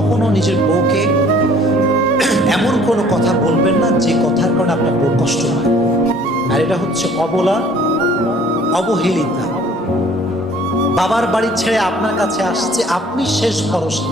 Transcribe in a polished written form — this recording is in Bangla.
কখনো নিজের বউকে এমন কোনো কথা বলবেন না যে কথার কারণে আপনার বউ কষ্ট হয়। আর এটা হচ্ছে অবলা, অবহেলিতা। বাবার বাড়ি ছেড়ে আপনার কাছে আসছে, আপনি শেষ ভরসা।